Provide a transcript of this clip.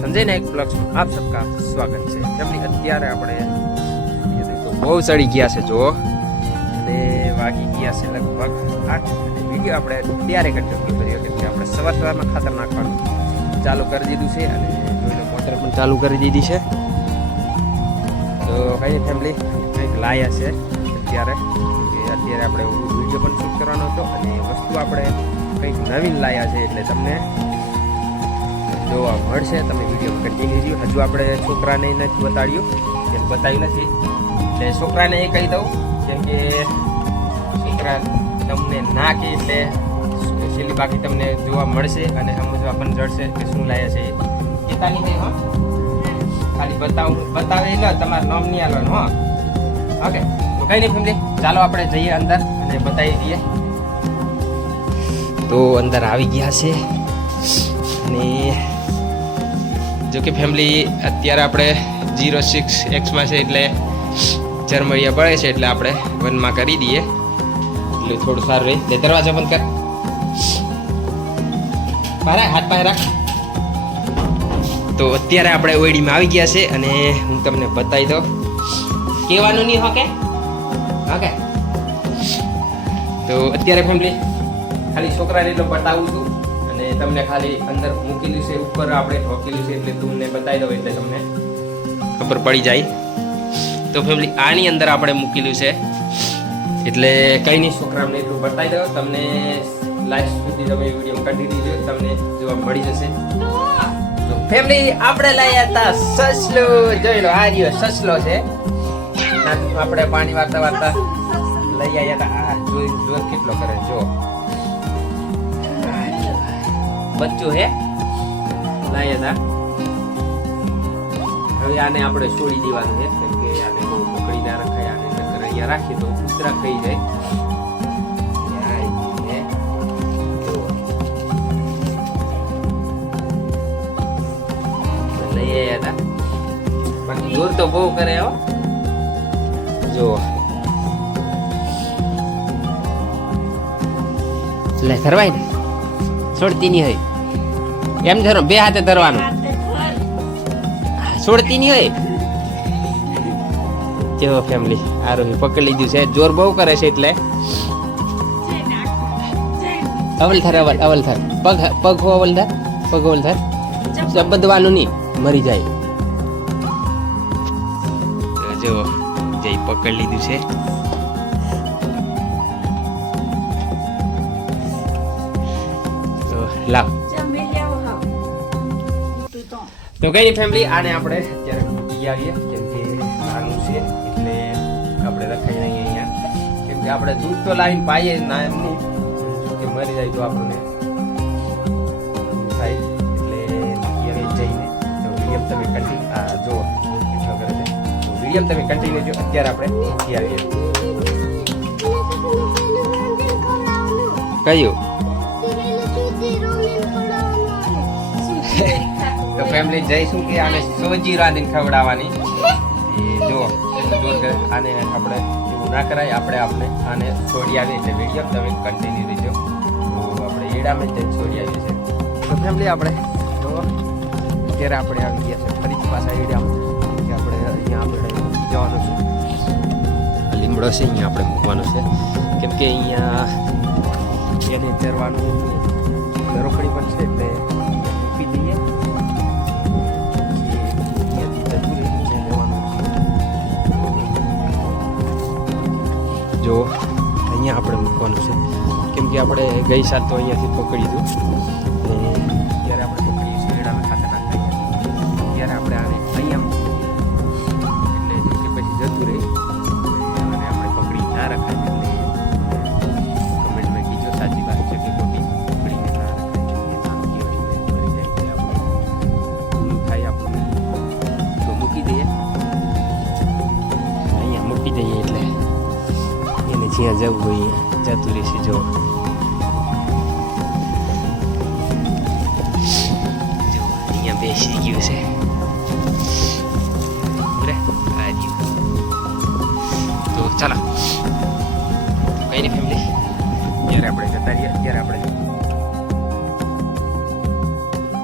संजय नायक blogs में आप सबका स्वागत है। फैमिली અત્યારે આપણે તો બહુ ચડી ગયા છે જો અને વાગી ગયા છે લગભગ 8 અને વિડિયો આપણે ત્યારે કન્ટિન્યુ કર્યો કે આપણે સવારમાં ખાતર નાખવાનું ચાલુ કરી દીધું છે અને જોઈલો મોટર પણ ચાલુ કરી દીધી છે। તો કઈ ફેમિલી કંઈક લાયા છે અત્યારે આપણે વિડીયો પણ શૂટ કરવાનો હતો અને વસ્તુ આપણે કંઈક નવીન લાયા છે એટલે તમને જોવા મળશે। તમે વિડીયો કન્ટિન્યુ રહ્યો। હજુ આપણે છોકરાને નથી બતાડ્યું કેમ બતાવ્યું નથી એટલે છોકરાને એ કહી દઉં કેમ કે છોકરા તમને ના કે એટલે સ્પેશિયલી બાકી તમને જોવા મળશે અને સમજવા પણ જડશે કે શું લાયા છે એ તાની નહીં હો ખાલી બતાવે એટલે તમારું નામ નહીં આવવાનું હો ઓકે। તો કઈ નહીં ફેમિલી ચાલો આપણે જઈએ અંદર અને બતાવી દઈએ। તો અંદર આવી ગયા છે અને જો કે ફેમિલી અત્યારે આપણે 06X માં છે એટલે જર્મળિયા પડે છે એટલે આપણે 1 માં કરી દઈએ એટલે થોડું સારું રહે। તે દરવાજો બંધ કર પારા હાથ પાસે રાખ। તો અત્યારે આપણે ઓયડીમાં આવી ગયા છે અને હું તમને બતાવી દઉં કહેવાનું નહીં હોકે ઓકે। તો અત્યારે ફેમિલી ખાલી છોકરાને એટલો બતાવું છું અને તમને ખાલી અંદર મૂકેલું છે ઉપર આપણે ઠોકેલું છે એટલે તમને બતાવી દઉં એટલે તમને ખબર પડી જાય। તો ફેમિલી આની અંદર આપણે મૂકેલું છે એટલે કંઈ નહીં છોકરાને એટલું બતાવી દઉં તમને લાસ્ટ સુધી તમે વિડીયો કન્ટિન્યુ જોજો તમને જોવા મળી જશે। તો ફેમિલી આપણે લાયા હતા સસલો જોઈ લો આ રહ્યો સસલો છે આપણે પાણી વારતા વારતા લઈ આવ્યા હતા। આ જોઈ જોર કેટલો કરે જો બચ્ચું હે લાયા હતા। હવે આને આપણે છોડી દેવાનું છે કેમ કે આને બહુ પકડી ના રખાય આને નકર અહીંયા રાખીએ તો કૂતરા ખાઈ જાય। લઈ આવ્યા હતા બાકી જોર તો બહુ કરે હો જો લે ધરવાય ને છોડતી નહીં હોય એમ ધરો બે હાથે ધરવાનું છોડતી નહીં હોય જો ફેમિલી આરોહી પકડી લીધું છે જોર બહુ કરે છે એટલે અવલ થર પગ હો અવલ થર બધવાનું નહીં મરી જાય। જો જય પકડી લીધું છે તો લાવ તો કઈ નહીં ફેમિલી આને આપણે અત્યારે મૂકી આવીએ કેમ કે નાનું છે એટલે આપણે રખાઈ નહીં અહીંયા કેમ કે આપણે દૂધ તો લાવીને પાઈએ ના એમ નહીં કે મરી જાય તો આપણને થાય એટલે મૂકી જઈને તો વિડીયો તમે કન્ટિન્યુ જો કેટલો કરે છે તો વિડીયો તમે કન્ટિન્યુ જો અત્યારે આપણે મૂકી આવીએ। કયું તો ફેમિલી જઈશું કે આને સોજી રાંધીને ખવડાવવાની એ જો જોર કરે આને આપણે એવું ના કરાય આપણે આને છોડી આવીએ એટલે વિડીયો તમે કન્ટિન્યુ રહેજો। તો આપણે એડામાં જ છોડી આવીએ છીએ। તો ફેમિલી આપણે તો અત્યારે આપણે આવી ગયા છે ફરી પાછા એડામાં કે આપણે અહીંયા આપણે જવાનું છે લીમડો છે અહીંયા આપણે મૂકવાનો છે કેમ કે અહીંયા એને ચરવાનું રોકડી પણ છે એટલે મૂકી દઈએ જો અહીંયા આપણે મૂકવાનું છે કેમ કે આપણે ગઈ સાલ તો અહીંયાથી પકડી હતું અને ત્યારે આપણે પકડી શેરડામાં ખાતર નાખીએ ત્યારે આપણે આને અહીંયા મૂકીએ એટલે જો કે પછી જતું રહે અને આપણે પકડી ના રખાય એટલે કમેન્ટમાં કીજો સાચી વાત છે કે ખોટી પકડીને ના રખાય મરી જાય એટલે આપણે થાય આપણને તો મૂકી દઈએ અહીંયા મૂકી દઈએ એટલે જ્યાં જવું હોય જતું રહેશે। જો અહીંયા બેસી ગયું છે તો ચાલો કઈ નહીં ફેમિલી જ્યારે આપણે જતા રહીએ ત્યારે